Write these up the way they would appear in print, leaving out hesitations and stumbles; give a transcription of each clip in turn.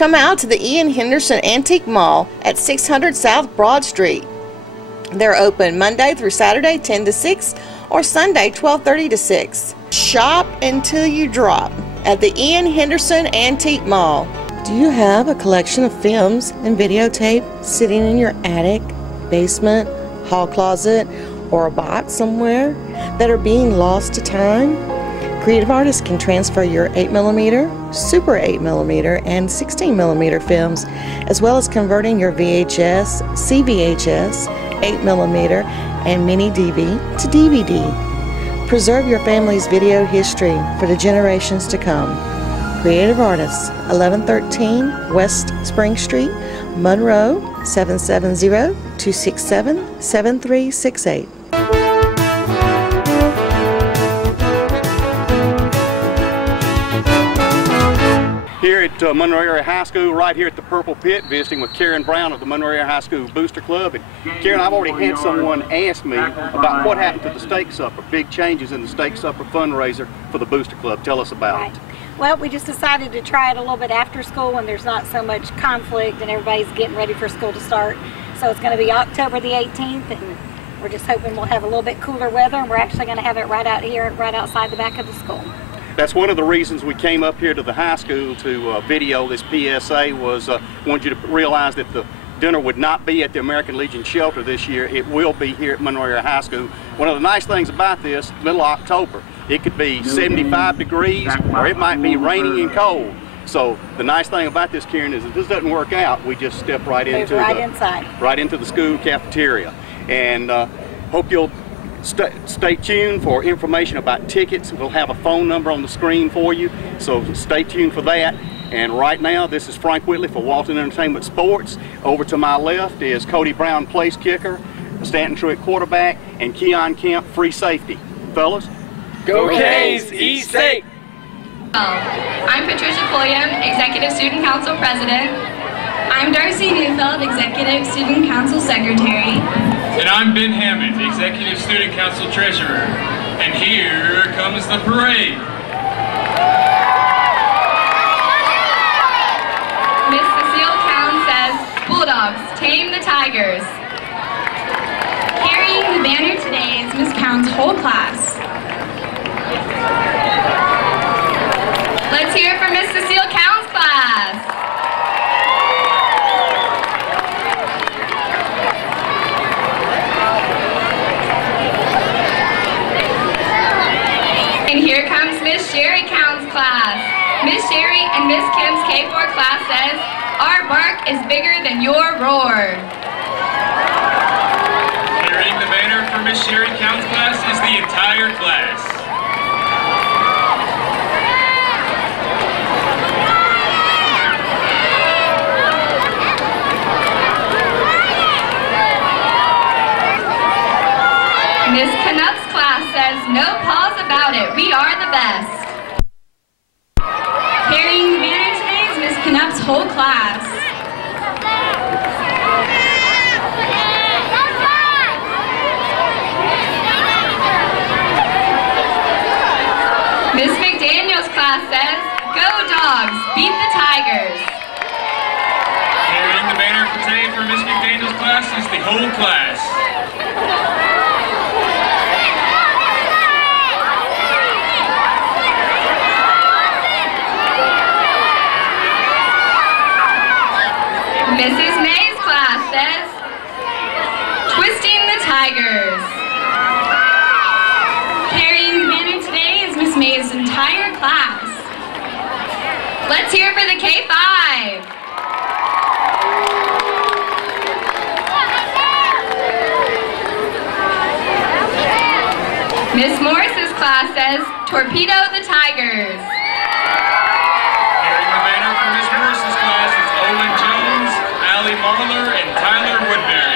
Come out to the Ian Henderson Antique Mall at 600 South Broad Street. They're open Monday through Saturday 10 to 6 or Sunday 12:30 to 6. Shop until you drop at the Ian Henderson Antique Mall. Do you have a collection of films and videotape sitting in your attic, basement, hall closet, or a box somewhere that are being lost to time? Creative Artists can transfer your 8mm, Super 8mm, and 16mm films, as well as converting your VHS, CVHS, 8mm, and mini DV to DVD. Preserve your family's video history for the generations to come. Creative Artists, 1113 West Spring Street, Monroe, 770-267-7368. Here at Monroe Area High School, right here at the Purple Pit, visiting with Karen Brown of the Monroe Area High School Booster Club. And Karen, I've already had someone ask me about what happened to the steak supper, big changes in the steak supper fundraiser for the Booster Club. Tell us about it. Well, we just decided to try it a little bit after school when there's not so much conflict and everybody's getting ready for school to start. So it's going to be October the 18th, and we're just hoping we'll have a little bit cooler weather, and we're actually going to have it right out here, right outside the back of the school. That's one of the reasons we came up here to the high school to video this PSA, was wanted you to realize that the dinner would not be at the American Legion shelter this year. It will be here at Monroe Area High School. One of the nice things about this, middle of October, it could be 75 degrees or it might be raining and cold. So the nice thing about this, Karen, is if this doesn't work out, we just step right into the school cafeteria. And hope you'll stay tuned for information about tickets. We'll have a phone number on the screen for you, so stay tuned for that. And right now, this is Frank Whitley for Walton Entertainment Sports. Over to my left is Cody Brown, place kicker, Stanton Truitt, quarterback, and Keon Kemp, free safety. Fellas, go Canes, eat steak! I'm Patricia Pulliam, Executive Student Council President. I'm Darcy Neufeld, Executive Student Council Secretary. And I'm Ben Hammond, Executive Student Council Treasurer. And here comes the parade. Miss Cecile Cowan says, Bulldogs, tame the Tigers. Carrying the banner today is Miss Cowan's whole class. Let's hear it from Miss Cecile Cowan's class. And here comes Miss Sherry Cowan's class. Miss Sherry and Miss Kim's K4 class says, our bark is bigger than your roar. Carrying the banner for Miss Sherry Cowan's class is the entire class. Miss Knupp's class says, no pause about it, we are the best. Carrying the banner today is Miss Knupp's whole class. Miss McDaniel's class says, go Dogs, beat the Tigers. Carrying the banner today for Miss McDaniel's class is the whole class. Mrs. May's class says, twisting the Tigers. Carrying the banner today is Miss May's entire class. Let's hear it for the K5. Miss Morris's class says, torpedo the Tigers. Carrying the banner for Miss Morris's class is Owen Jones, Allie Marler, and Tyler Woodbury.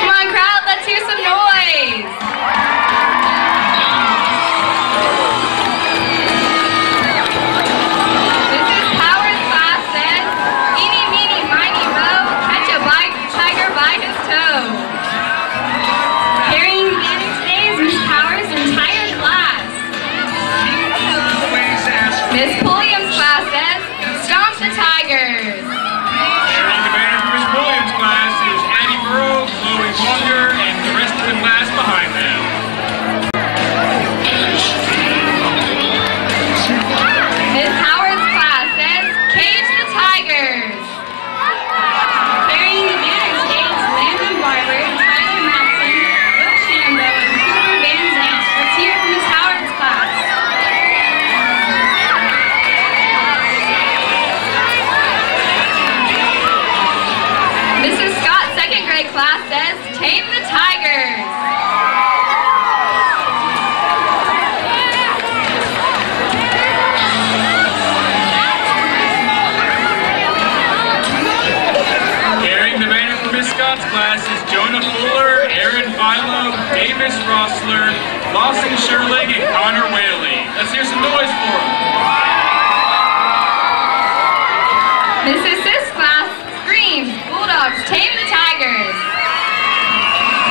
Come on, crowd, let's hear some noise. tame the tigers. Carrying the banner for Miss Scott's class is Jonah Fuller, Aaron Philo, Davis Rossler, Lawson Sherling, and Connor Whaley. Let's hear some noise for them. Mrs. Sis class screams, Bulldogs tame the tigers.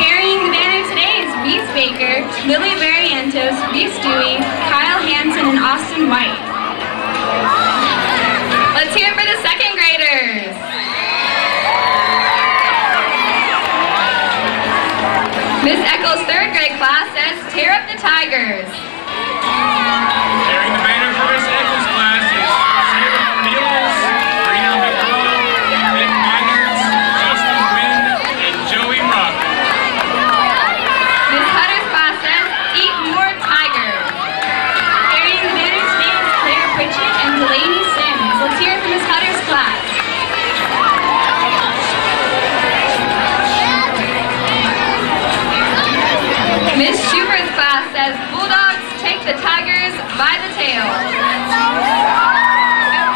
Carrying the banner today is Reese Baker, Lily Barrientos, Reese Dewey, Kyle Hansen, and Austin White. Let's hear it for the second graders. Miss Eccles' third grade class says, tear up the tigers. Carrying the banner for Miss Eccles' class is Sarah Cornelius, Rena McCall, Nick Miners, Justin Wynn, and Joey Rock. Miss Hutter's class says, eat more tiger. Carrying the banner today is Claire Pritchett and Delaney Sims. Let's hear it from Miss Hutter's class. Miss Schubert's class says, Bulldogs take the tigers by the tail.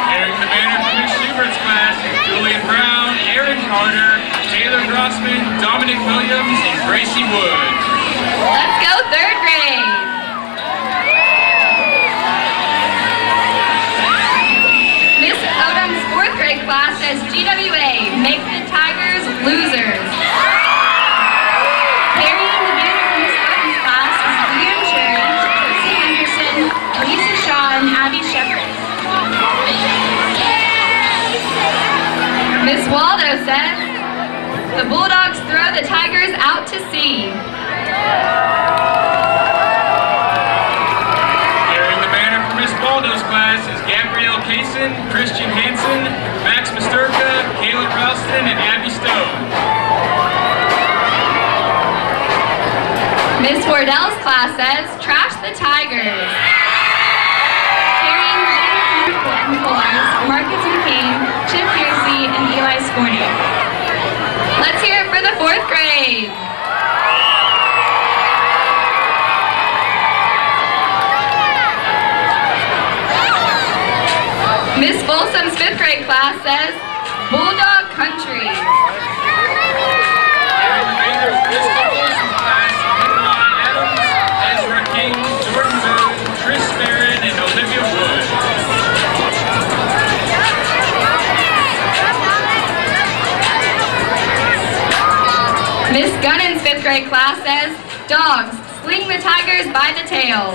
Carrying the banner for Miss Schubert's class is Julian Brown, Aaron Carter, Taylor Grossman, Dominic Williams, and Gracie Wood. Let's go third grade. Miss Odom's fourth grade class says, GWA, make the tigers losers. Carrying the banner for Miss Odom's class is Liam Cherry, Lucy Henderson, Elisa Shaw, and Abby Shepard. Miss Waldo says, the Bulldogs throw the tigers out to sea. Carrying the banner for Miss Waldo's class is Gabrielle Kaysen, Christian Hansen, Max Misterka, Caleb Ralston, and Abby Stone. Miss Wardell's class says, trash the tigers. Carrying the banner for Miss Fuller's, Marcus McCain, Chip Piercy, and Eli Scorning. Let's hear it for the fourth grade. Miss Folsom's fifth grade class says, Bulldog Country. Carrying the banner for Miss Nicholson's class is Nikolai Adams, Ezra King, Jordan Boone, Chris Barron, and Olivia Wood. Miss Gunnan's fifth grade class says, dogs, sling the tigers by the tail.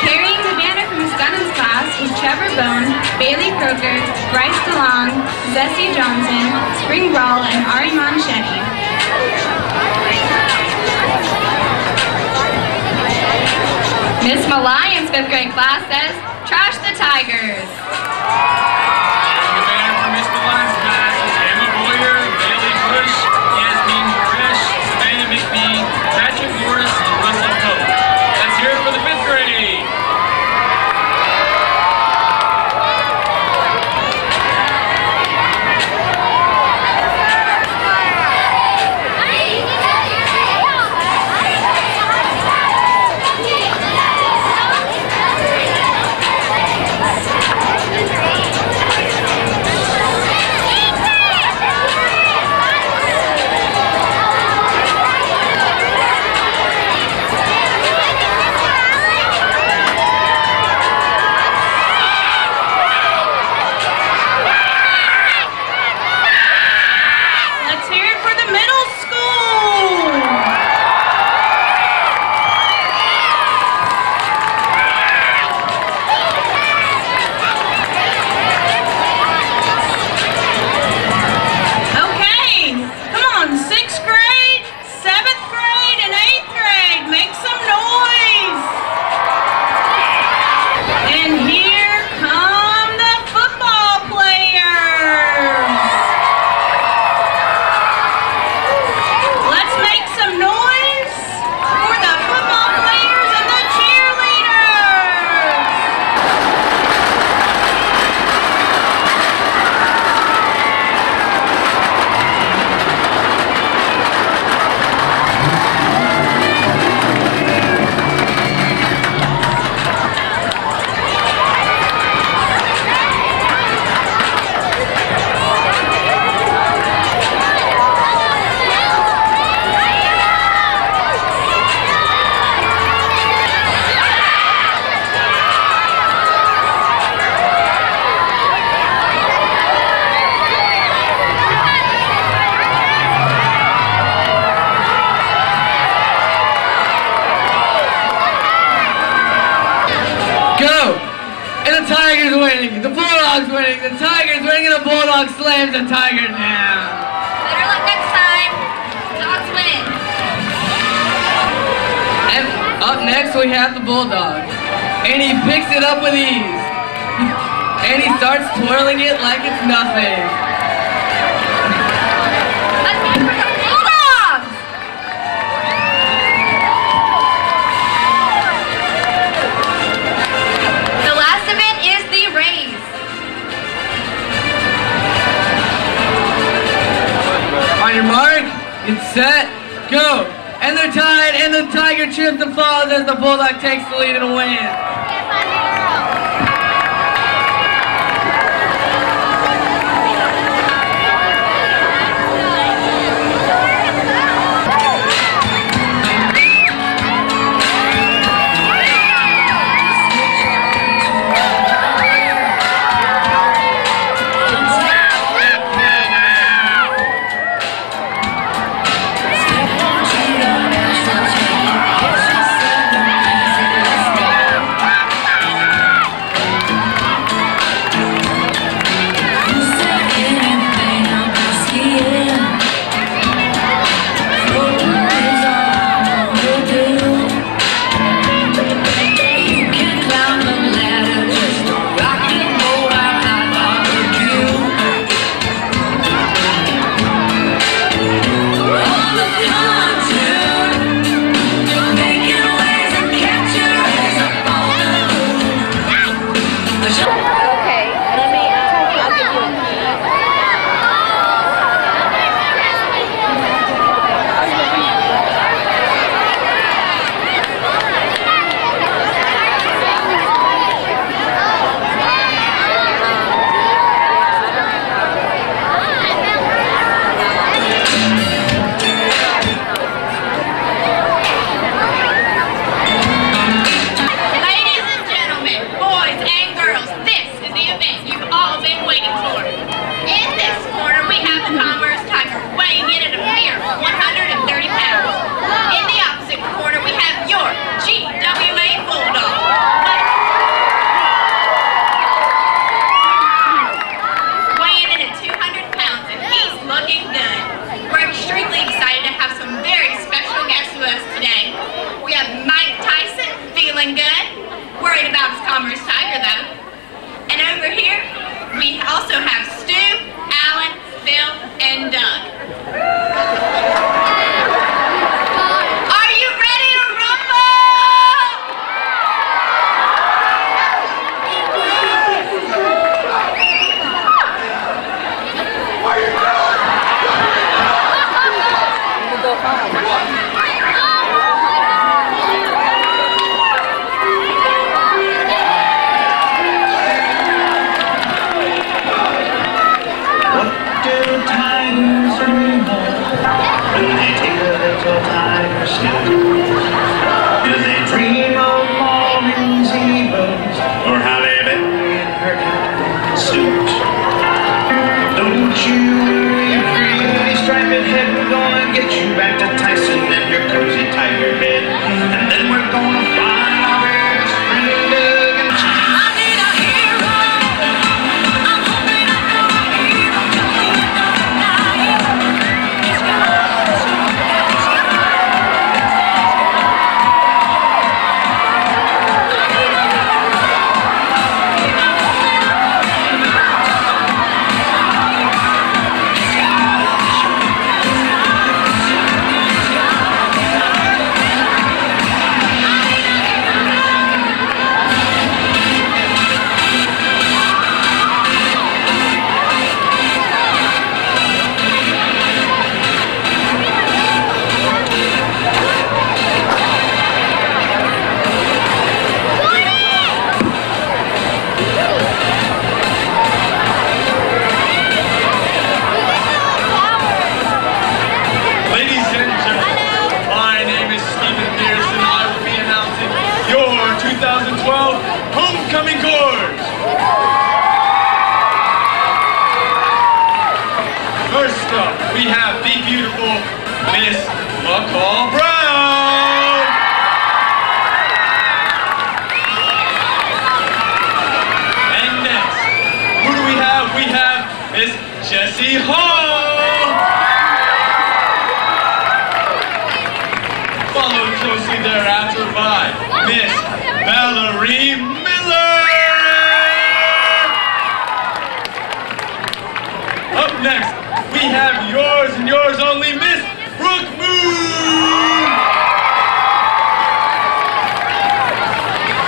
Carrying the banner for Miss Gunnan's class is Trevor Bone, Bailey Croker, Bryce DeLong, Zessie Johnson, Spring Brawl, and Ari Manchetti. Miss Malayan's fifth grade class says, trash the tigers. Carrying the banner for Miss Milan's class is Emma Boyer, Bailey Bush, Yasmin Koresh, Savannah McBee, Patrick Morris, and Russell Pope. Let's hear it for the fifth grade. Let's hear it for the middle school. Okay, come on, 6th grade, 7th grade, and 8th grade, make some noise. And here come the football players. Let's make some noise for the football players and the cheerleaders. Tiger's winning, the Bulldog's winning, the Tiger's winning, and the Bulldog slams the Tiger down. Better luck next time. Dogs win. And up next we have the Bulldog. And he picks it up with ease. And he starts twirling it like it's nothing. Again for the Bulldogs! The last event is the race. On your mark, get set, go. And they're tied, and the Tiger trips and falls as the Bulldog takes the lead and wins. Hall. Followed closely thereafter by Miss Valerie Miller. Up next, we have yours and yours only, Miss Brooke Moon.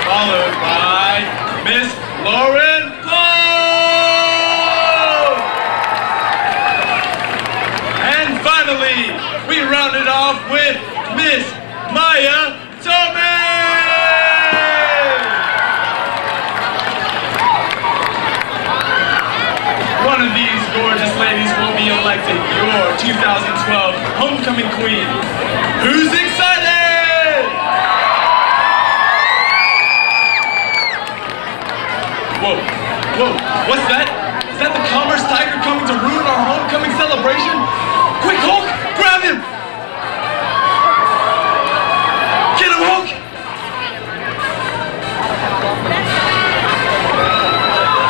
Followed by Miss Lauren Paul. And finally, we rounded off with Miss Maya Tomei. One of these gorgeous ladies will be elected your 2012 Homecoming Queen. Who's excited? Whoa, whoa, what's that? Is that the Commerce Tiger coming to ruin our homecoming celebration? Quick, Hulk, grab him! Get him, Hulk!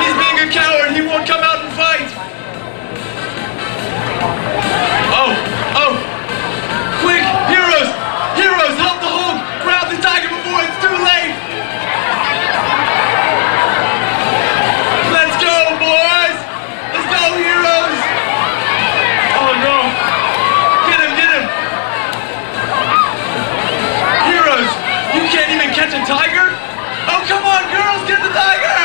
He's being a coward, he won't come out and fight! Oh, quick, heroes, help the Hulk! Grab the tiger before it's too late! Let's go, boys! Let's go, heroes! Oh no! Get him! Heroes, you can't even catch a tiger? Oh, come on, girls, get the tiger!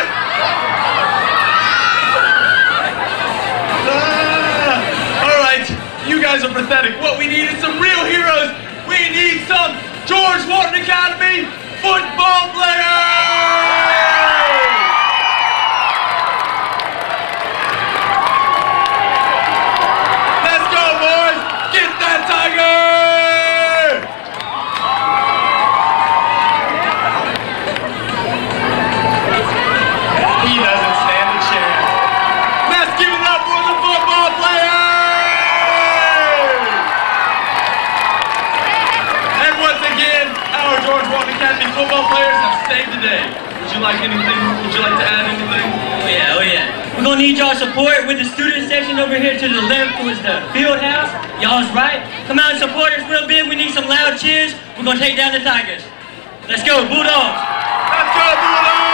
All right, you guys are pathetic. What we need is some real heroes. We need some George Walton Academy football players! Let's go, boys! Get that tiger! He doesn't stand a chance. Let's give it up for the football players! And once again, our George Walton Academy football players have saved the day. Would you like anything? Would you like to add anything? Oh yeah. We're gonna need y'all support with the student section over here to the left towards the field house. Y'all's right. Come out and support us real big. We need some loud cheers. We're gonna take down the Tigers. Let's go, Bulldogs! Let's go, Bulldogs!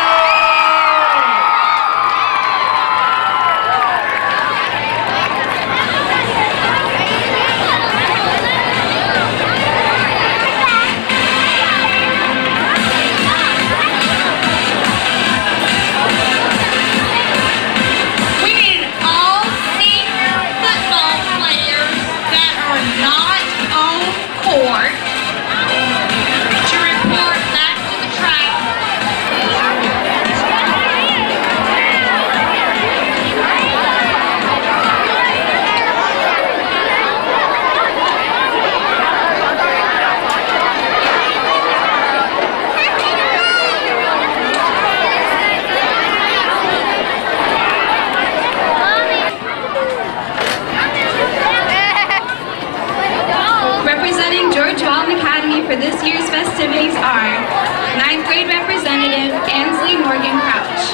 We need all senior football players that are not on court to report back to the track. Representing George Walton Academy for this year's festivities are 9th grade representative Ansley Morgan Crouch.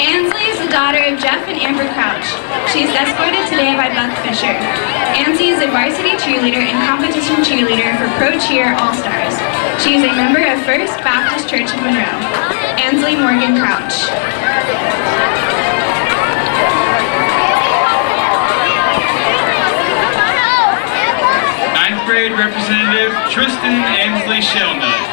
Ansley is the daughter of Jeff and Amber Crouch. She is escorted today by Buck Fisher. Ansley is a varsity cheerleader and competition cheerleader for Pro Cheer All-Stars. She is a member of First Baptist Church of Monroe. Ansley Morgan Crouch. 9th grade representative Tristan Ansley Shellnut.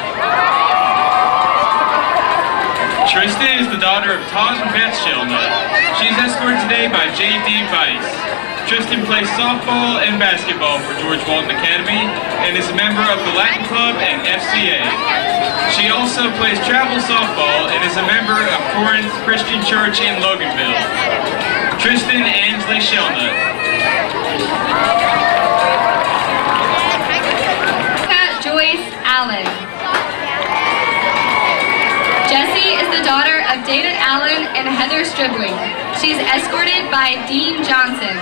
Tristan is the daughter of Todd and Beth Shellnut. She is escorted today by J.D. Weiss. Tristan plays softball and basketball for George Walton Academy and is a member of the Latin Club and FCA. She also plays travel softball and is a member of Corinth Christian Church in Loganville. Tristan Ansley Shellnut. Joyce Allen. Jessie is the daughter of David Allen and Heather Stribling. She is escorted by Dean Johnson.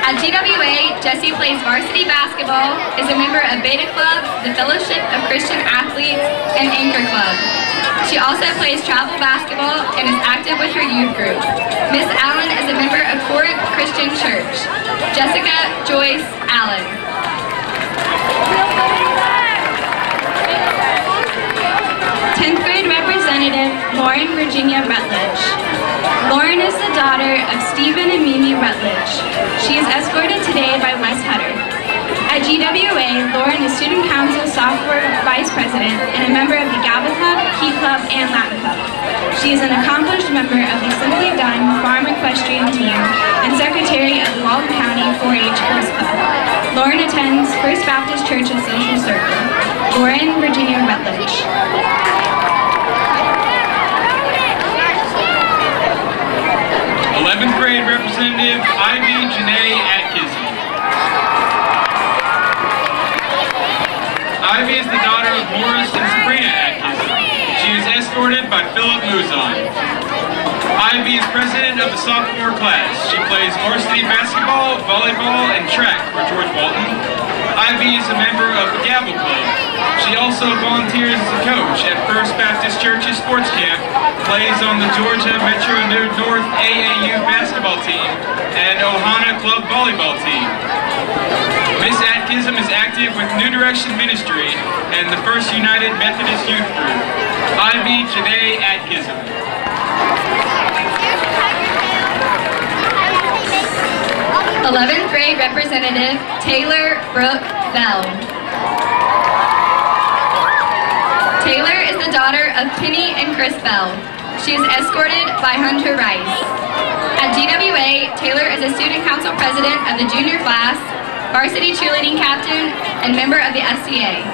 At GWA, Jessie plays varsity basketball, is a member of Beta Club, the Fellowship of Christian Athletes, and Anchor Club. She also plays travel basketball and is active with her youth group. Miss Allen is a member of Corinth Christian Church. Jessica Joyce Allen. 10th grade representative, Lauren Virginia Rutledge. Lauren is the daughter of Stephen and Mimi Rutledge. She is escorted today by Wes Hutter. At GWA, Lauren is Student Council Sophomore Vice President and a member of the Gavel Club, Key Club, and Latin Club. She is an accomplished member of the Simply Done Farm Equestrian Team and Secretary of the Walton County 4-H Horse Club. Lauren attends First Baptist Church's Social Circle. Lauren Virginia Rutledge. 11th grade representative, Ivy Janae Atkinson. Ivy is the daughter of Morris and Sabrina Atkinson. She is escorted by Philip Luzon. Ivy is president of the sophomore class. She plays varsity basketball, volleyball, and track for George Walton. Ivy is a member of the Gavel Club. She also volunteers as a coach at First Baptist Church's sports camp, plays on the Georgia Metro North AAU basketball team, and Ohana Club volleyball team. Miss Atkinson is active with New Direction Ministry and the First United Methodist Youth Group. Ivy Janae Atkinson. 11th grade representative, Taylor Brooke Bell. Taylor is the daughter of Penny and Chris Bell. She is escorted by Hunter Rice. At GWA, Taylor is a student council president of the junior class, varsity cheerleading captain, and member of the SCA.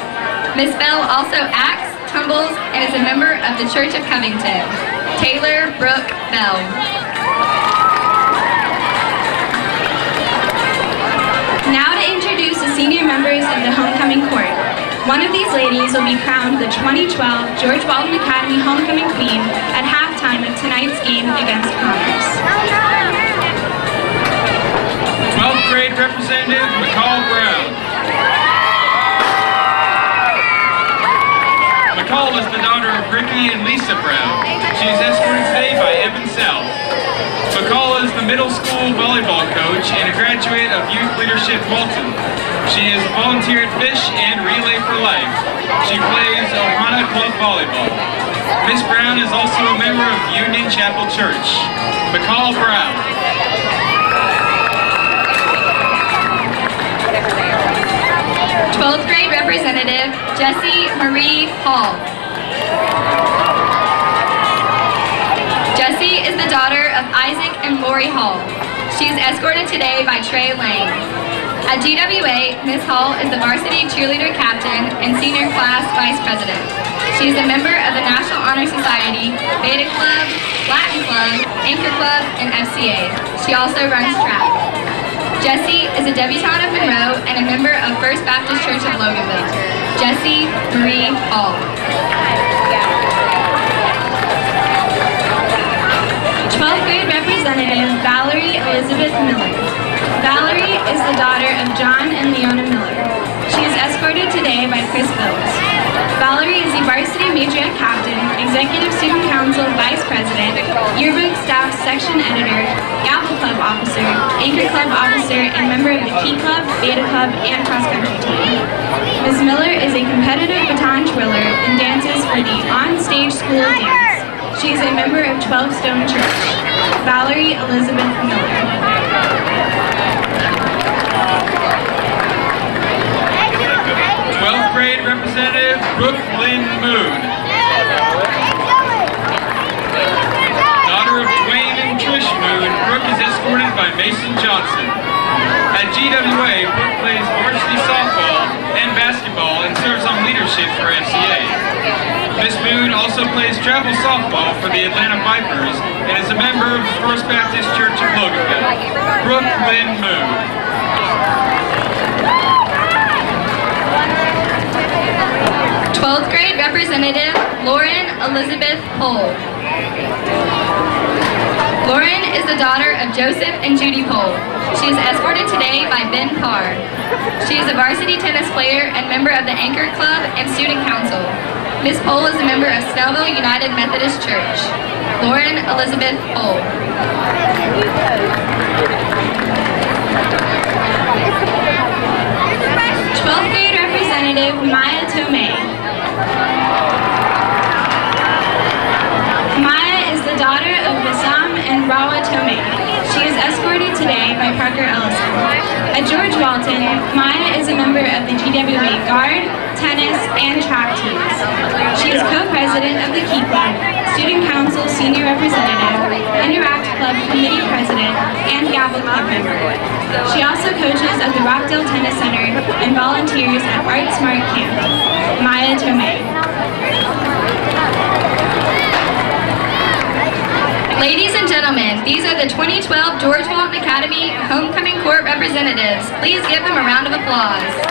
Miss Bell also acts, tumbles, and is a member of the Church of Covington. Taylor Brooke Bell. Now to introduce the senior members of the homecoming court. One of these ladies will be crowned the 2012 George Walton Academy Homecoming Queen at halftime of tonight's game against Commerce. 12th grade representative, McCall Brown. McCall is the daughter of Ricky and Lisa Brown. She is escorted today by Evan South. McCall is the middle school volleyball coach and a graduate of Youth Leadership Walton. She is a volunteer at Fish and Relay for Life. She plays Ohana Club volleyball. Miss Brown is also a member of Union Chapel Church. McCall Brown. 12th grade representative, Jessie Marie Hall. Jessie is the daughter of Isaac and Lori Hall. She is escorted today by Trey Lane. At GWA, Miss Hall is the varsity cheerleader captain and senior class vice president. She is a member of the National Honor Society, Beta Club, Latin Club, Anchor Club, and FCA. She also runs track. Jessie is a debutante of Monroe and a member of First Baptist Church of Loganville. Jessie Marie Hall. 12th grade representative, Valerie Elizabeth Miller. Valerie is the daughter of John and Leona Miller. She is escorted today by Chris Bills. Valerie is the varsity matriarch captain, executive student council vice president, yearbook staff section editor, Gavel Club officer, Anchor Club officer, and member of the Key Club, Beta Club, and cross country team. Ms. Miller is a competitive baton twirler and dances for the on-stage school dance. She is a member of 12 Stone Church. Valerie Elizabeth Miller. 12th grade representative, Brooklyn Moon. Daughter of Dwayne and Trish Moon, Brooke is escorted by Mason Johnson. At GWA, Brooke plays varsity softball and basketball and serves on leadership for FCA. Miss Moon also plays travel softball for the Atlanta Vipers and is a member of the First Baptist Church of Loganville. Brooklyn Moon. 12th grade representative, Lauren Elizabeth Pohl. Lauren is the daughter of Joseph and Judy Pohl. She is escorted today by Ben Carr. She is a varsity tennis player and member of the Anchor Club and Student Council. Miss Pohl is a member of Snellville United Methodist Church. Lauren Elizabeth Pohl. 12th grade representative Maya Tomei. Maya is the daughter of Bassam and Rawa Tomei. She is escorted today by Parker Ellison. At George Walton, Maya is a member of the GWA Guard, Tennis, and Track teams. She is co-president of the Key Club, Student Council Senior Representative, Interact Club Committee President, and Gavel Club member. She also coaches at the Rockdale Tennis Center and volunteers at Art Smart Camp. Maya Tomei. Ladies and gentlemen, these are the 2012 George Walton Academy Homecoming Court representatives. Please give them a round of applause.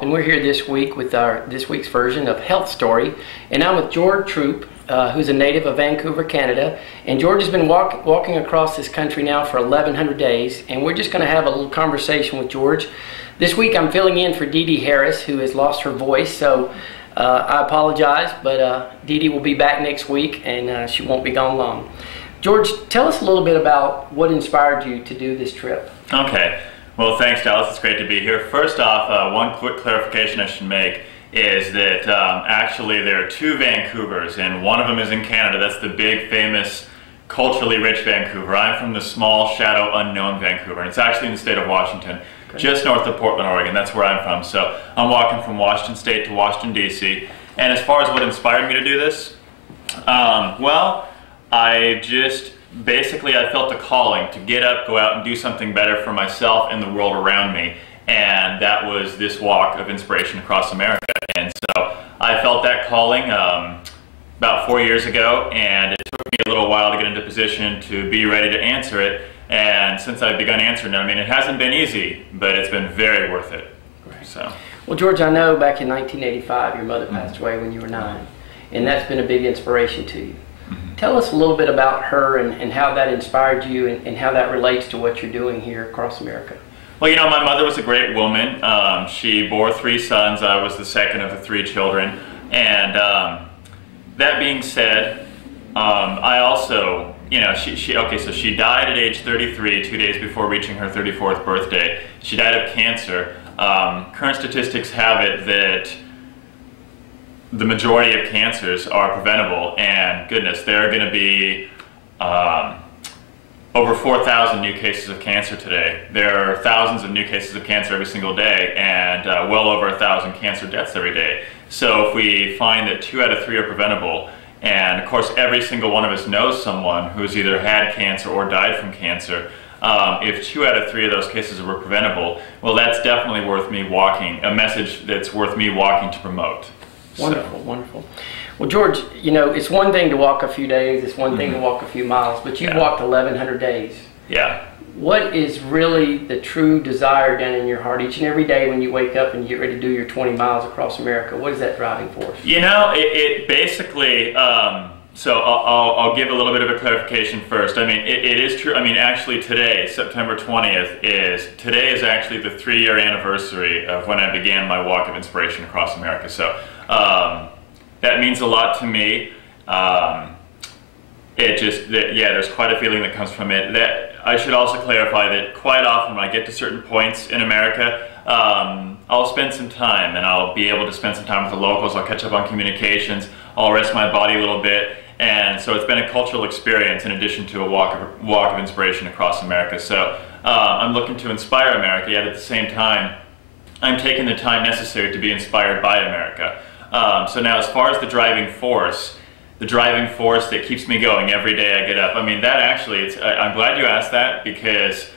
And we're here this week with this week's version of Health Story, and I'm with George Troop, who's a native of Vancouver, Canada. And George has been walking across this country now for 1,100 days, and we're just going to have a little conversation with George. This week I'm filling in for Dee Dee Harris, who has lost her voice, so I apologize, but Dee Dee will be back next week, and she won't be gone long. George, tell us a little bit about what inspired you to do this trip. Okay. Well, thanks, Dallas. It's great to be here. First off, one quick clarification I should make is that actually there are two Vancouvers, and one of them is in Canada. That's the big, famous, culturally rich Vancouver. I'm from the small, shadow, unknown Vancouver, and it's actually in the state of Washington, just north of Portland, Oregon. That's where I'm from. So I'm walking from Washington State to Washington, D.C. And as far as what inspired me to do this, well, I felt a calling to get up, go out, and do something better for myself and the world around me. And that was this walk of inspiration across America. And so I felt that calling about 4 years ago, and it took me a little while to get into position to be ready to answer it. And since I've begun answering it, I mean, it hasn't been easy, but it's been very worth it. So. Well, George, I know back in 1985, your mother passed away when you were 9, and that's been a big inspiration to you. Tell us a little bit about her and how that inspired you and how that relates to what you're doing here across America. Well, you know, my mother was a great woman. She bore 3 sons. I was the second of the 3 children. And that being said, I also, you know, so she died at age 33, 2 days before reaching her 34th birthday. She died of cancer. Current statistics have it that the majority of cancers are preventable, and goodness, there are going to be over 4,000 new cases of cancer today. There are thousands of new cases of cancer every single day, and well over 1,000 cancer deaths every day. So if we find that 2 out of 3 are preventable, and of course every single one of us knows someone who's either had cancer or died from cancer, if 2 out of 3 of those cases were preventable, well, that's definitely worth me walking, a message that's worth me walking to promote. Wonderful, wonderful. Well, George, you know, it's one thing to walk a few days, it's one thing to walk a few miles, but you've walked 1,100 days. Yeah. What is really the true desire down in your heart each and every day when you wake up and you get ready to do your 20 miles across America? What is that driving force? You know, it basically, so I'll give a little bit of a clarification first. I mean, it is true. I mean, actually today, September 20th, today is actually the 3-year anniversary of when I began my walk of inspiration across America. So that means a lot to me. There's quite a feeling that comes from it. That I should also clarify that quite often when I get to certain points in America, I'll spend some time, and I'll be able to spend some time with the locals. I'll catch up on communications. I'll rest my body a little bit. And so it's been a cultural experience in addition to a walk of inspiration across America. So I'm looking to inspire America, yet at the same time, I'm taking the time necessary to be inspired by America. So now as far as the driving force that keeps me going every day I get up, I mean, that actually, I'm glad you asked that, because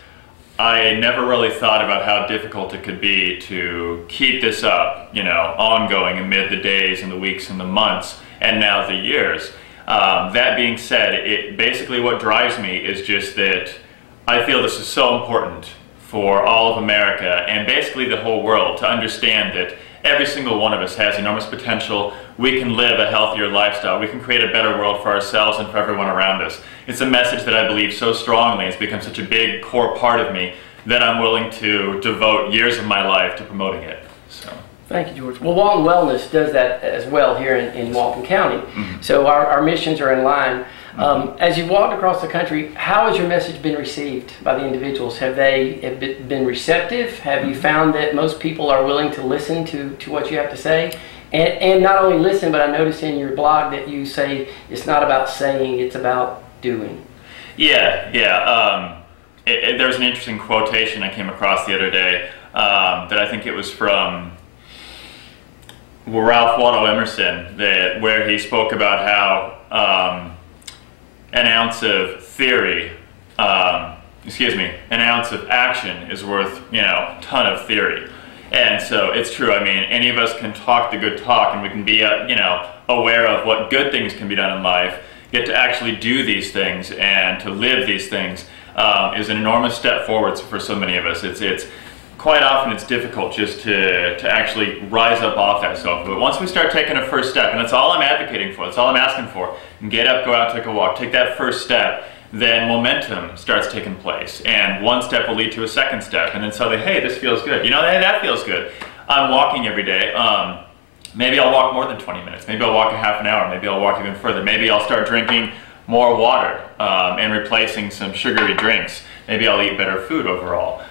I never really thought about how difficult it could be to keep this up, you know, ongoing amid the days and the weeks and the months and now the years. That being said, basically what drives me is just that I feel this is so important for all of America and basically the whole world to understand that every single one of us has enormous potential. We can live a healthier lifestyle. We can create a better world for ourselves and for everyone around us. It's a message that I believe so strongly. It's become such a big core part of me that I'm willing to devote years of my life to promoting it. So. Thank you, George. Well, Walton Wellness does that as well here in Walton County. So our missions are in line. As you've walked across the country, how has your message been received by the individuals? Have they been receptive? Have you found that most people are willing to listen to what you have to say? And not only listen, but I noticed in your blog that you say it's not about saying, it's about doing. Yeah. There's an interesting quotation I came across the other day that I think it was from Ralph Waldo Emerson, where he spoke about how an ounce of theory, an ounce of action is worth, you know, a ton of theory. And so it's true. I mean, any of us can talk the good talk, and we can be, you know, aware of what good things can be done in life. Yet to actually do these things and to live these things is an enormous step forward for so many of us. It's quite often it's difficult just to actually rise up off that sofa. But once we start taking a first step, and that's all I'm advocating for, that's all I'm asking for, and get up, go out, take a walk, take that first step, then momentum starts taking place. And one step will lead to a second step. And then suddenly, hey, this feels good. You know, hey, that feels good. I'm walking every day. Maybe I'll walk more than 20 minutes. Maybe I'll walk a half an hour. Maybe I'll walk even further. Maybe I'll start drinking more water and replacing some sugary drinks. Maybe I'll eat better food overall.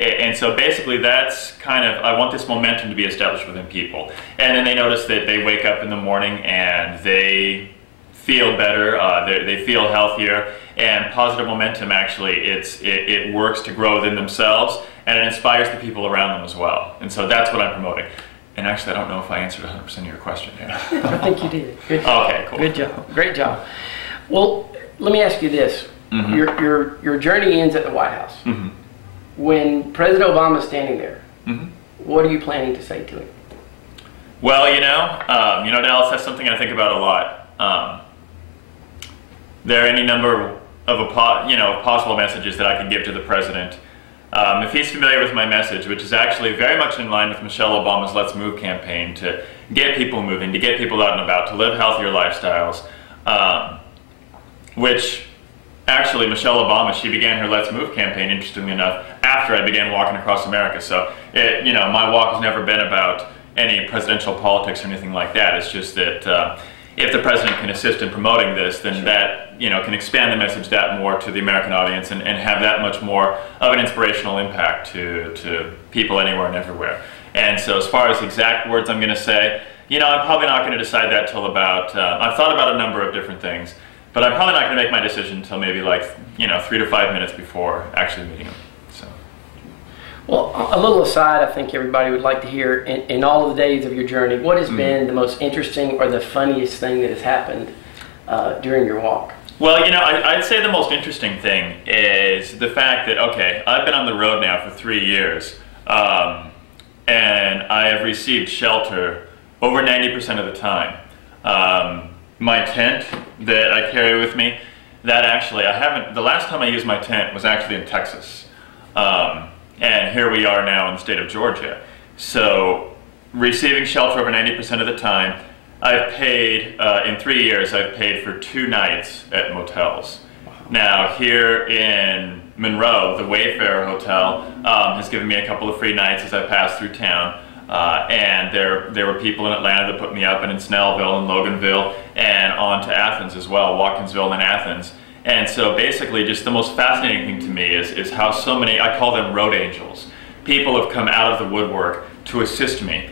And so basically that's kind of, I want this momentum to be established within people. And then they notice that they wake up in the morning and they feel better, they feel healthier, and positive momentum actually, it works to grow within themselves, and it inspires the people around them as well. And so that's what I'm promoting. And actually, I don't know if I answered 100% of your question yet. I think you did. Good job. Okay, cool. Good job. Great job. Well, let me ask you this. Your journey ends at the White House. When President Obama is standing there, what are you planning to say to him? Well, Dallas, that's something I think about a lot. There are any number of possible messages that I can give to the president. If he's familiar with my message, which is actually very much in line with Michelle Obama's Let's Move campaign, to get people moving, to get people out and about, to live healthier lifestyles, which actually Michelle Obama, she began her Let's Move campaign, interestingly enough, after I began walking across America. So, my walk has never been about any presidential politics or anything like that. It's just that if the president can assist in promoting this, then that can expand the message that more to the American audience and have that much more of an inspirational impact to people anywhere and everywhere. And so as far as the exact words I'm going to say, I'm probably not going to decide that till about, I've thought about a number of different things, but I'm probably not going to make my decision until maybe 3 to 5 minutes before actually meeting him. So. Well, a little aside, I think everybody would like to hear, in all of the days of your journey, what has been the most interesting or the funniest thing that has happened during your walk? Well, I'd say the most interesting thing is the fact that, okay, I've been on the road now for 3 years, and I have received shelter over 90% of the time. My tent that I carry with me, that actually, the last time I used my tent was actually in Texas. And here we are now in the state of Georgia. So receiving shelter over 90% of the time, I've paid, in 3 years, I've paid for 2 nights at motels. Now here in Monroe, the Wayfarer Hotel has given me a couple of free nights as I passed through town. And there were people in Atlanta that put me up, and in Snellville and Loganville, and on to Athens as well, Watkinsville and Athens. And so basically just the most fascinating thing to me is how so many, I call them road angels, people have come out of the woodwork to assist me.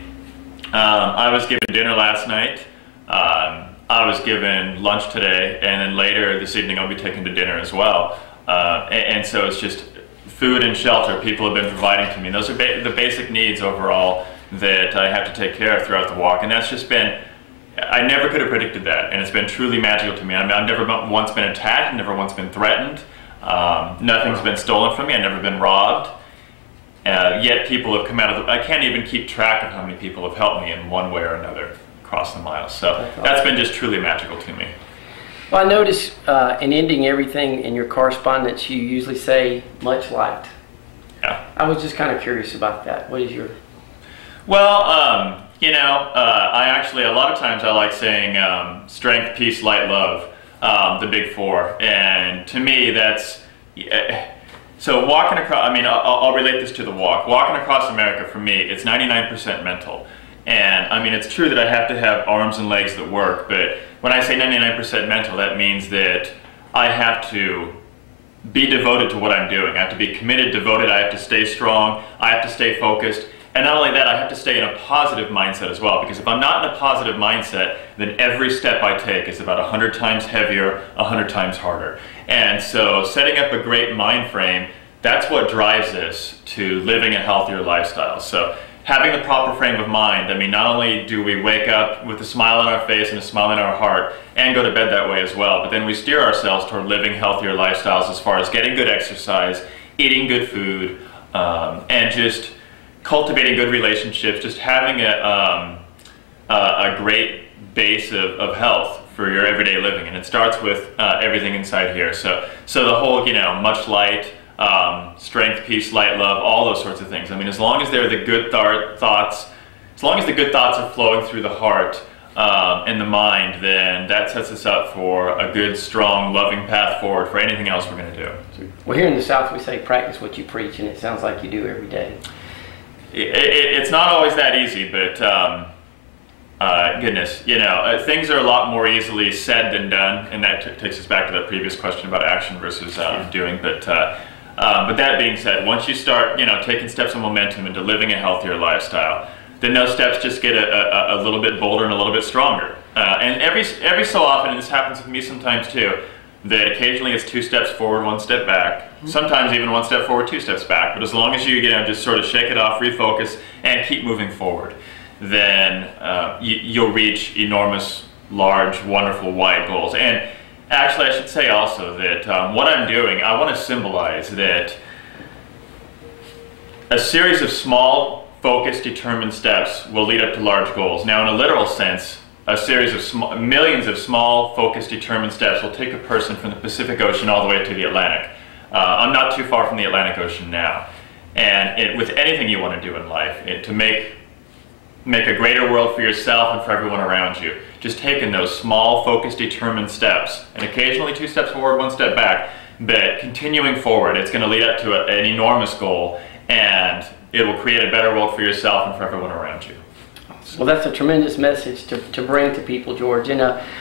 I was given dinner last night, I was given lunch today, and then later this evening I'll be taken to dinner as well. And so it's just food and shelter people have been providing to me. Those are the basic needs overall that I have to take care of throughout the walk, and that's just been, I never could have predicted that, and it's been truly magical to me. I've never once been attacked, never once been threatened, nothing's been stolen from me, I've never been robbed, yet people have come out of I can't even keep track of how many people have helped me in one way or another across the miles. So that's been just truly magical to me. Well, I notice in ending everything in your correspondence, you usually say, much liked. Yeah. I was just kind of curious about that. What is your... Well, I actually, a lot of times I like saying strength, peace, light, love, the big 4. And to me, that's, so walking across, I'll relate this to the walk. Walking across America, for me, it's 99% mental. And it's true that I have to have arms and legs that work, but when I say 99% mental, that means that I have to be devoted to what I'm doing. I have to be committed, devoted, I have to stay strong, I have to stay focused. And not only that, I have to stay in a positive mindset as well, because if I'm not in a positive mindset, then every step I take is about 100 times heavier, 100 times harder. And so setting up a great mind frame, that's what drives us to living a healthier lifestyle. So having the proper frame of mind, not only do we wake up with a smile on our face and a smile in our heart and go to bed that way as well, but then we steer ourselves toward living healthier lifestyles as far as getting good exercise, eating good food, and just cultivating good relationships, just having a great base of health for your everyday living. And it starts with everything inside here. So the whole, much light, strength, peace, light, love, all those sorts of things. As long as they're the good thoughts, as long as the good thoughts are flowing through the heart and the mind, then that sets us up for a good, strong, loving path forward for anything else we're going to do. Well, here in the South, we say practice what you preach, and it sounds like you do every day. It's not always that easy, but goodness, things are a lot more easily said than done, and that takes us back to that previous question about action versus doing. But But that being said, once you start, taking steps of momentum into living a healthier lifestyle, then those steps just get a little bit bolder and a little bit stronger. And every so often, and this happens with me sometimes too, that occasionally it's 2 steps forward, 1 step back. Sometimes even 1 step forward, 2 steps back. But as long as you just sort of shake it off, refocus, and keep moving forward, then you'll reach enormous, large, wonderful, wide goals. And actually, I should say also that what I'm doing, I want to symbolize that a series of small, focused, determined steps will lead up to large goals. Now, in a literal sense, a series of millions of small, focused, determined steps will take a person from the Pacific Ocean all the way to the Atlantic. I'm not too far from the Atlantic Ocean now. And with anything you want to do in life, to make a greater world for yourself and for everyone around you, just taking those small, focused, determined steps, and occasionally 2 steps forward, 1 step back, but continuing forward, it's going to lead up to an enormous goal, and it will create a better world for yourself and for everyone around you. Well, that's a tremendous message to bring to people, George. And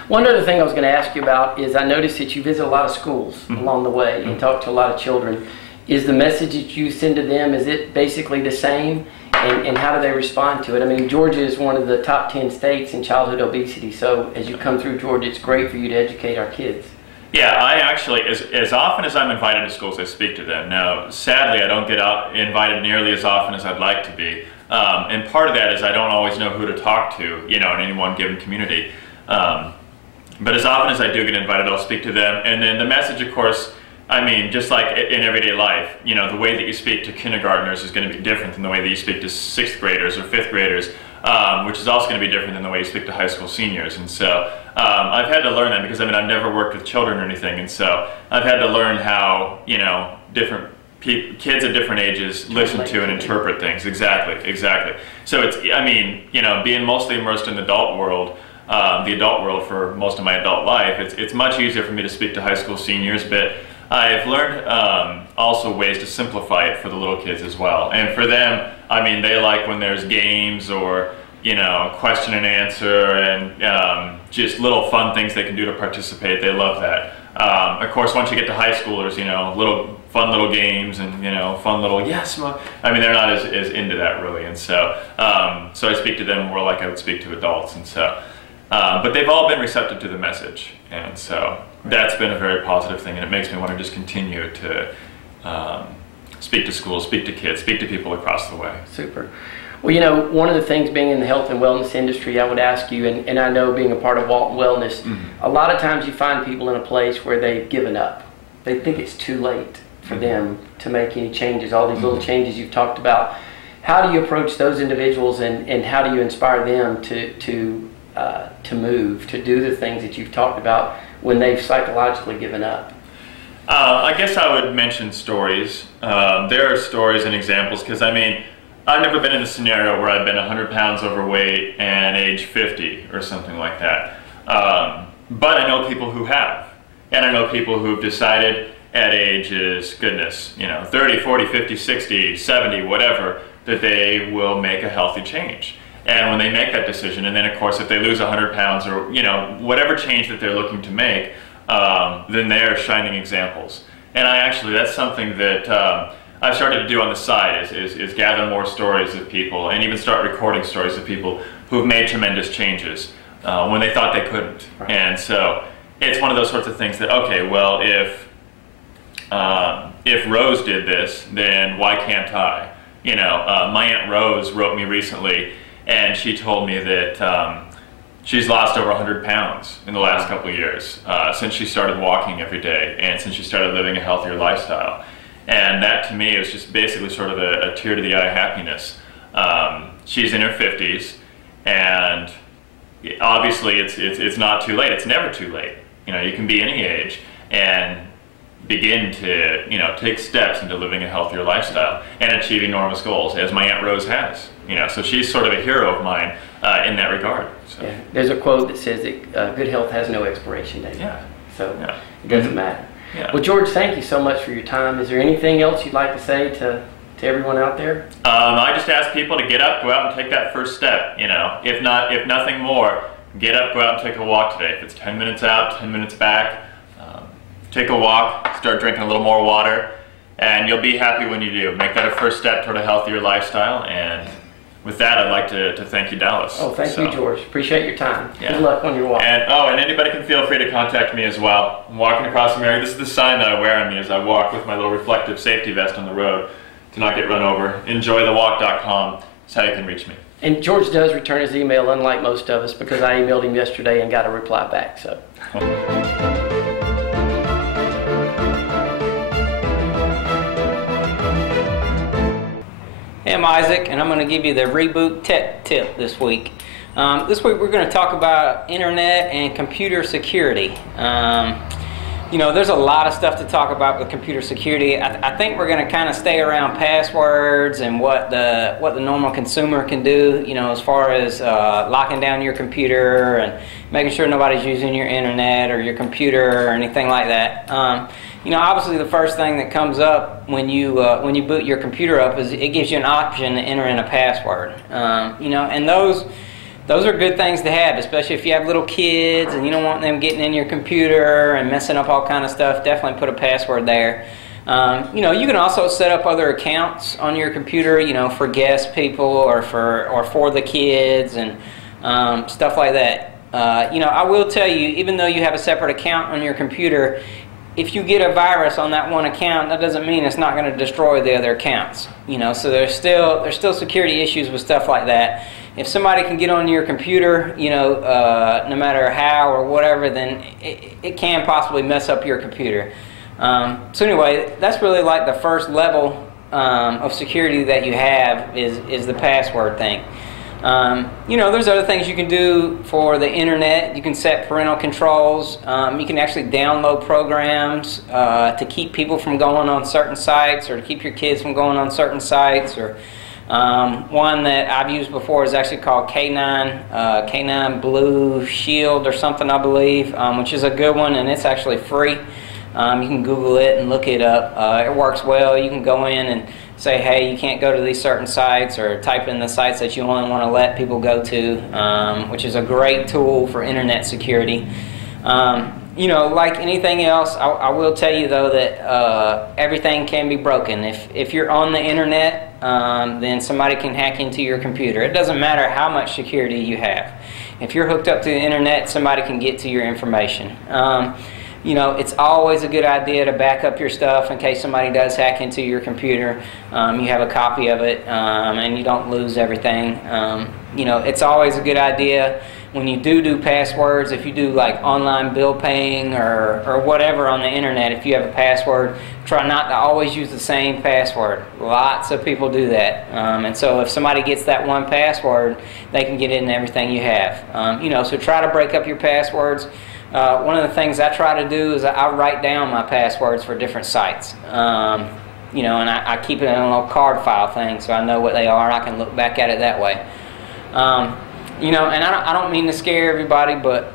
one other thing I was going to ask you about is I noticed that you visit a lot of schools along the way and talk to a lot of children. Is the message that you send to them, is it basically the same? And how do they respond to it? I mean, Georgia is one of the top 10 states in childhood obesity. So as you come through Georgia, it's great for you to educate our kids. Yeah, I actually, as often as I'm invited to schools, I speak to them. Now, sadly, I don't get invited nearly as often as I'd like to be. And part of that is I don't always know who to talk to, in any one given community. But as often as I do get invited, I'll speak to them. And then the message, of course, I mean, just like in everyday life, the way that you speak to kindergartners is going to be different than the way that you speak to 6th graders or 5th graders, which is also going to be different than the way you speak to high school seniors. And so I've had to learn that because, I've never worked with children or anything. And so I've had to learn how, different kids at different ages listen to and interpret things. Exactly. So it's, being mostly immersed in the adult world for most of my adult life, it's much easier for me to speak to high school seniors, but I've learned also ways to simplify it for the little kids as well. And for them, they like when there's games or, question and answer and just little fun things they can do to participate. They love that. Of course, once you get to high schoolers, fun little games and, fun little, yes, Mom. They're not as into that really. And so, so I speak to them more like I would speak to adults. And so, but they've all been receptive to the message. And so that's been a very positive thing. And it makes me want to just continue to speak to schools, speak to kids, speak to people across the way. Super. Well, one of the things being in the health and wellness industry, I would ask you, and I know being a part of Walton Wellness, a lot of times you find people in a place where they've given up. They think it's too late for them to make any changes, all these little changes you've talked about. How do you approach those individuals and how do you inspire them to move, to do the things that you've talked about when they've psychologically given up? I guess I would mention stories. There are stories and examples because, I've never been in a scenario where I've been 100 pounds overweight and age 50 or something like that. But I know people who have. And I know people who've decided at ages, 30, 40, 50, 60, 70, whatever, that they will make a healthy change. And when they make that decision, and then of course if they lose 100 pounds or whatever change that they're looking to make, then they're shining examples. And that's something that I've started to do on the side is gather more stories of people and even start recording stories of people who've made tremendous changes when they thought they couldn't. Right. And so it's one of those sorts of things that, okay, well, if Rose did this, then why can't I? My Aunt Rose wrote me recently and she told me that she's lost over 100 pounds in the last couple of years since she started walking every day and since she started living a healthier lifestyle. And that to me is just basically sort of a tear to the eye happiness. She's in her 50s and obviously it's not too late. It's never too late. You can be any age and begin to take steps into living a healthier lifestyle and achieve enormous goals, as my Aunt Rose has. So she's sort of a hero of mine in that regard. So. Yeah. There's a quote that says that good health has no expiration date. Yeah. So it doesn't matter. Yeah. Well, George, thank you so much for your time. Is there anything else you'd like to say to everyone out there? I just ask people to get up, go out and take that first step. If nothing more, get up, go out and take a walk today. If it's 10 minutes out, 10 minutes back, take a walk, start drinking a little more water, and you'll be happy when you do. Make that a first step toward a healthier lifestyle. And with that, I'd like to thank you, Dallas. Oh, thank you, George. Appreciate your time. Yeah. Good luck on your walk. And anybody can feel free to contact me as well. I'm walking across America. This is the sign that I wear on me as I walk with my little reflective safety vest on the road to not get run over. Enjoythewalk.com is how you can reach me. And George does return his email, unlike most of us, because I emailed him yesterday and got a reply back. So. Hey, I'm Isaac, and I'm going to give you the reboot tech tip this week. This week we're going to talk about internet and computer security. You know, there's a lot of stuff to talk about with computer security. I think we're going to kind of stay around passwords and what the normal consumer can do, you know, as far as locking down your computer and making sure nobody's using your internet or your computer or anything like that. You know, obviously the first thing that comes up when you boot your computer up is it gives you an option to enter in a password. You know, and those are good things to have, especially if you have little kids and you don't want them getting in your computer and messing up all kind of stuff. Definitely put a password there. You know, you can also set up other accounts on your computer, you know, for guest people or for the kids and stuff like that. You know, I will tell you, even though you have a separate account on your computer, if you get a virus on that one account, that doesn't mean it's not going to destroy the other accounts. You know, so there's still security issues with stuff like that. If somebody can get on your computer, you know, no matter how or whatever, then it can possibly mess up your computer. So anyway, that's really like the first level of security that you have is the password thing. You know, there's other things you can do for the internet. You can set parental controls. You can actually download programs to keep people from going on certain sites or to keep your kids from going on certain sites. Or one that I've used before is actually called K9 Blue Shield or something, I believe, which is a good one, and it's actually free. You can Google it and look it up. It works well. You can go in and say, hey, you can't go to these certain sites, or type in the sites that you only want to let people go to, which is a great tool for internet security. You know, like anything else, I will tell you though that everything can be broken. If you're on the internet, then somebody can hack into your computer. It doesn't matter how much security you have. If you're hooked up to the internet, somebody can get to your information. You know, it's always a good idea to back up your stuff in case somebody does hack into your computer. You have a copy of it and you don't lose everything. You know, it's always a good idea when you do passwords, if you do like online bill paying or whatever on the internet, if you have a password, try not to always use the same password. Lots of people do that. And so if somebody gets that one password, they can get in everything you have. You know, so try to break up your passwords. One of the things I try to do is I write down my passwords for different sites. You know, and I keep it in a little card file thing so I know what they are. I can look back at it that way. You know, and I don't mean to scare everybody, but,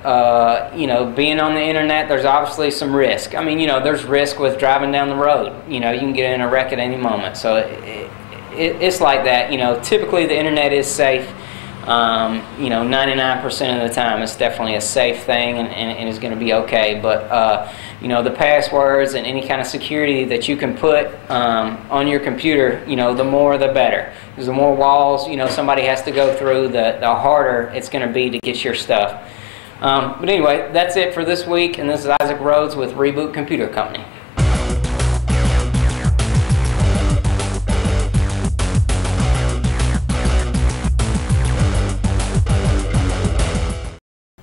you know, being on the internet, there's obviously some risk. I mean, you know, there's risk with driving down the road. You know, you can get in a wreck at any moment. So it's like that. You know, typically the internet is safe. You know, 99% of the time it's definitely a safe thing and is going to be okay. But, you know, the passwords and any kind of security that you can put on your computer, you know, the more the better. Because the more walls, you know, somebody has to go through, the harder it's going to be to get your stuff. But anyway, that's it for this week, and this is Isaac Rhodes with Reboot Computer Company.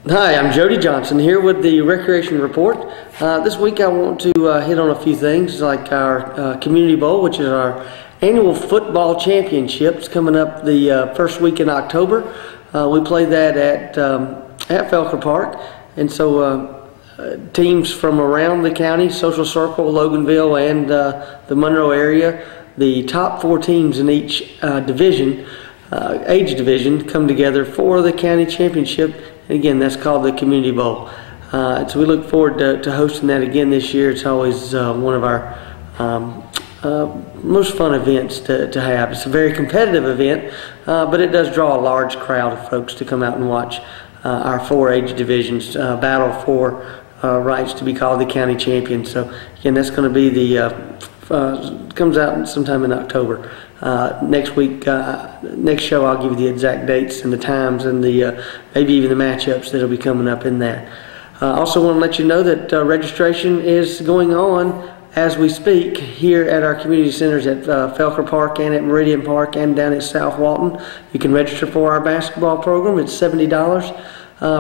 Hi, I'm Jody Johnson here with the Recreation Report. This week I want to hit on a few things like our Community Bowl, which is our annual football championships coming up the first week in October. We play that at Felker Park, and so teams from around the county, Social Circle, Loganville, and the Monroe area, the top 4 teams in each division, age division, come together for the county championship. Again, that's called the Community Bowl. So we look forward to hosting that again this year. It's always one of our most fun events to have. It's a very competitive event, but it does draw a large crowd of folks to come out and watch our 4 age divisions battle for rights to be called the county champion. So again, that's going to be the comes out sometime in October. Next week, next show, I'll give you the exact dates and the times and the maybe even the matchups that'll be coming up in that. I also want to let you know that registration is going on as we speak here at our community centers at Felker Park and at Meridian Park and down at South Walton. You can register for our basketball program. It's $70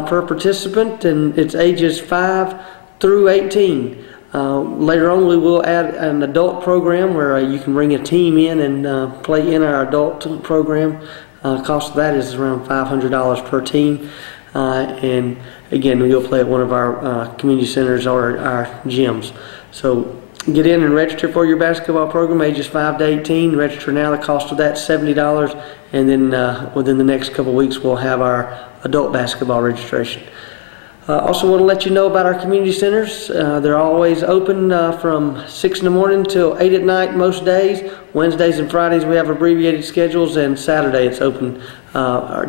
per participant, and it's ages 5 through 18. Later on, we will add an adult program where you can bring a team in and play in our adult program. Cost of that is around $500 per team. And again, we'll play at one of our community centers or our gyms. So get in and register for your basketball program, ages 5 to 18. Register now. The cost of that is $70. And then within the next couple of weeks, we'll have our adult basketball registration. Also want to let you know about our community centers. They're always open from 6 in the morning till 8 at night most days. Wednesdays and Fridays we have abbreviated schedules, and Saturday it's open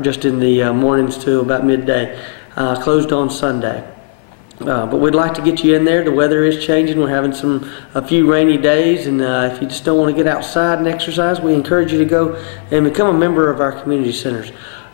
just in the mornings till about midday. Closed on Sunday. But we'd like to get you in there. The weather is changing. We're having a few rainy days, and if you just don't want to get outside and exercise, we encourage you to go and become a member of our community centers.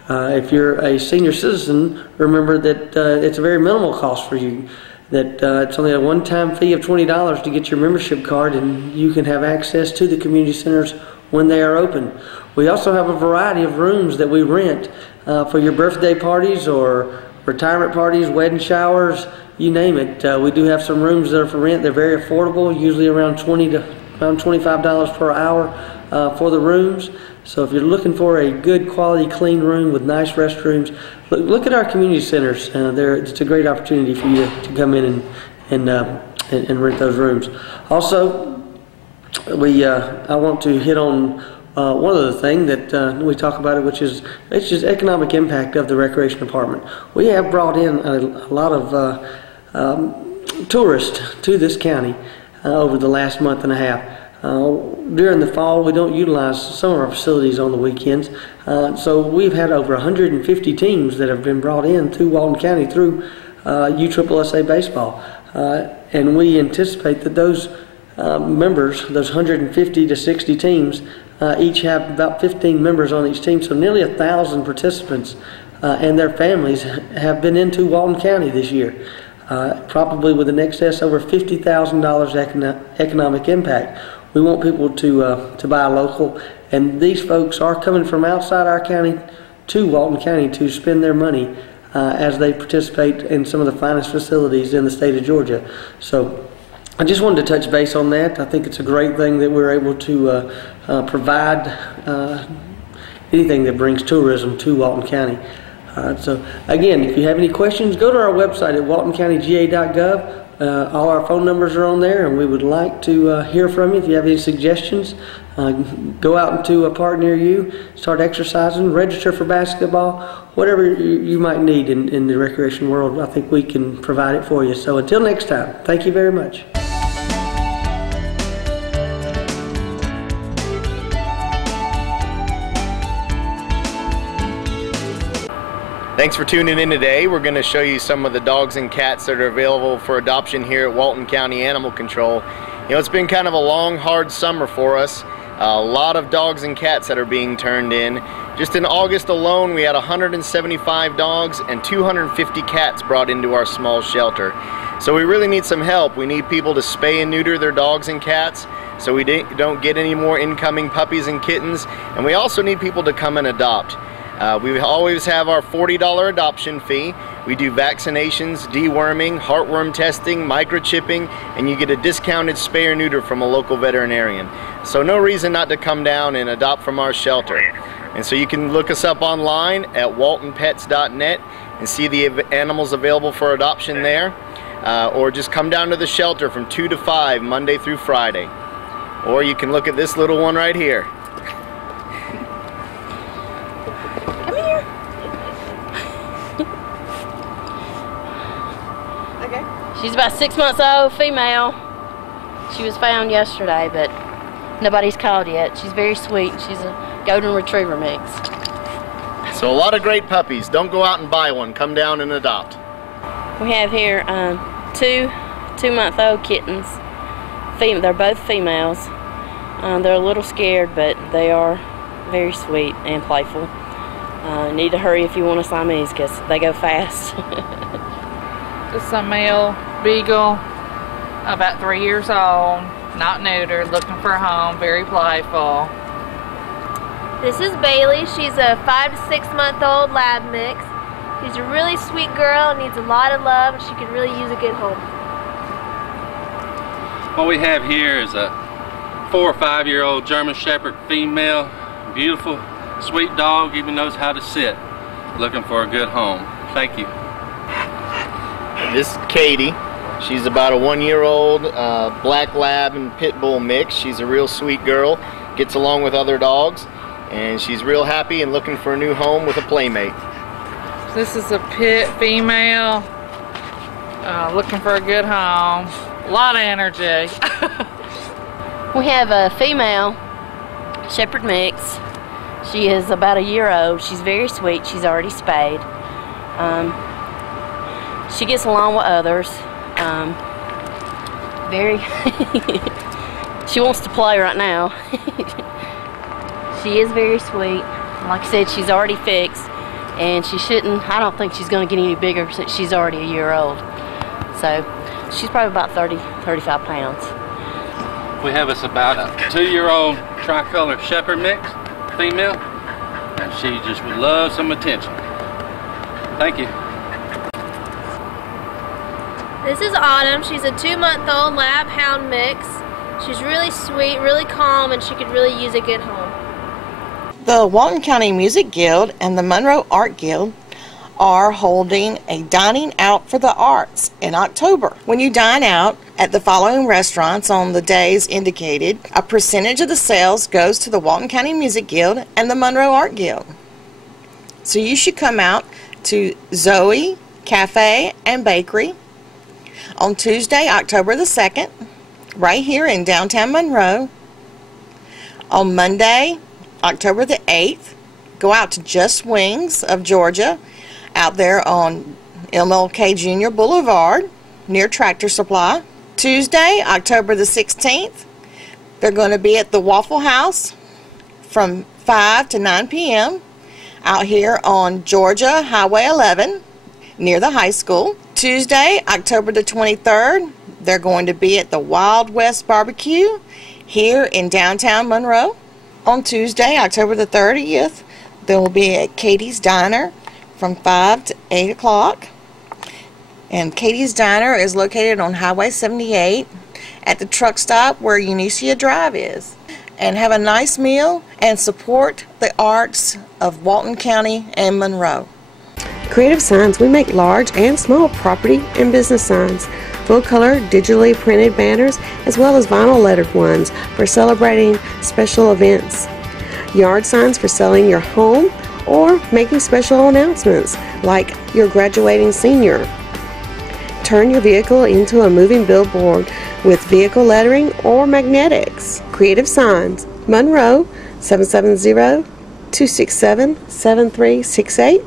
If you're a senior citizen, remember that it's a very minimal cost for you. That it's only a one-time fee of $20 to get your membership card, and you can have access to the community centers when they are open. We also have a variety of rooms that we rent for your birthday parties or retirement parties, wedding showers, you name it. We do have some rooms that are for rent. They're very affordable, usually around $25 per hour for the rooms. So if you're looking for a good quality clean room with nice restrooms, look at our community centers. It's a great opportunity for you to come in and rent those rooms. Also, I want to hit on one other thing that we talk about, which is it's just economic impact of the recreation department. We have brought in a lot of tourists to this county over the last month and a half. During the fall, we don't utilize some of our facilities on the weekends, so we've had over 150 teams that have been brought in to Walton County through USSSA baseball, and we anticipate that those members, those 150 to 60 teams, each have about 15 members on each team, so nearly 1,000 participants and their families have been into Walton County this year, probably with an excess over $50,000 economic impact. We want people to buy local, and these folks are coming from outside our county to Walton County to spend their money as they participate in some of the finest facilities in the state of Georgia. So I just wanted to touch base on that. I think it's a great thing that we're able to provide anything that brings tourism to Walton County. So again, if you have any questions, go to our website at waltoncountyga.gov. All our phone numbers are on there, and we would like to hear from you. If you have any suggestions, go out into a park near you, start exercising, register for basketball, whatever you might need in the recreation world. I think we can provide it for you. So until next time, thank you very much. Thanks for tuning in today. We're going to show you some of the dogs and cats that are available for adoption here at Walton County Animal Control. You know, it's been kind of a long, hard summer for us. A lot of dogs and cats that are being turned in. Just in August alone, we had 175 dogs and 250 cats brought into our small shelter. So we really need some help. We need people to spay and neuter their dogs and cats so we don't get any more incoming puppies and kittens. And we also need people to come and adopt. We always have our $40 adoption fee. We do vaccinations, deworming, heartworm testing, microchipping, and you get a discounted spay or neuter from a local veterinarian. So no reason not to come down and adopt from our shelter. And so you can look us up online at waltonpets.net and see the animals available for adoption there. Or just come down to the shelter from 2 to 5, Monday through Friday. Or you can look at this little one right here. She's about 6 months old, female. She was found yesterday, but nobody's called yet. She's very sweet. She's a golden retriever mix. So a lot of great puppies. Don't go out and buy one. Come down and adopt. We have here two 2-month-old kittens. They're both females. They're a little scared, but they are very sweet and playful. Need to hurry if you want a Siamese because they go fast. It's a male beagle, about 3 years old, not neutered, looking for a home, very playful. This is Bailey. She's a 5 to 6 month old lab mix. She's a really sweet girl, needs a lot of love, and she could really use a good home. What we have here is a 4 or 5 year old German Shepherd female, beautiful, sweet dog, even knows how to sit, looking for a good home. Thank you. This is Katie. She's about a 1 year old black lab and pit bull mix. She's a real sweet girl, gets along with other dogs, and she's real happy and looking for a new home with a playmate. This is a pit female, looking for a good home. A lot of energy. We have a female Shepherd mix. She is about a year old. She's very sweet. She's already spayed. She gets along with others. She wants to play right now. She is very sweet. Like I said, she's already fixed, and I don't think she's going to get any bigger since she's already a year old. So she's probably about 30, 35 pounds. We have us about a 2-year-old tricolor Shepherd mix, female, and she just would love some attention. Thank you. This is Autumn. She's a 2-month-old lab hound mix. She's really sweet, really calm, and she could really use a good home. The Walton County Music Guild and the Monroe Art Guild are holding a dining out for the arts in October. When you dine out at the following restaurants on the days indicated, a percentage of the sales goes to the Walton County Music Guild and the Monroe Art Guild. So you should come out to Zoe Cafe and Bakery on Tuesday, October the 2nd, right here in downtown Monroe. On Monday, October the 8th, go out to Just Wings of Georgia, out there on MLK Jr. Boulevard near Tractor Supply. Tuesday, October the 16th, they're going to be at the Waffle House from 5 to 9 p.m. out here on Georgia Highway 11 near the high school. Tuesday, October the 23rd, they're going to be at the Wild West Barbecue here in downtown Monroe. On Tuesday, October the 30th, they will be at Katie's Diner from 5 to 8 o'clock. And Katie's Diner is located on Highway 78 at the truck stop where Unicia Drive is. And have a nice meal and support the arts of Walton County and Monroe. Creative Signs, we make large and small property and business signs, full color digitally printed banners, as well as vinyl lettered ones for celebrating special events, yard signs for selling your home or making special announcements like your graduating senior. Turn your vehicle into a moving billboard with vehicle lettering or magnetics. Creative Signs, Monroe, 770-267-7368.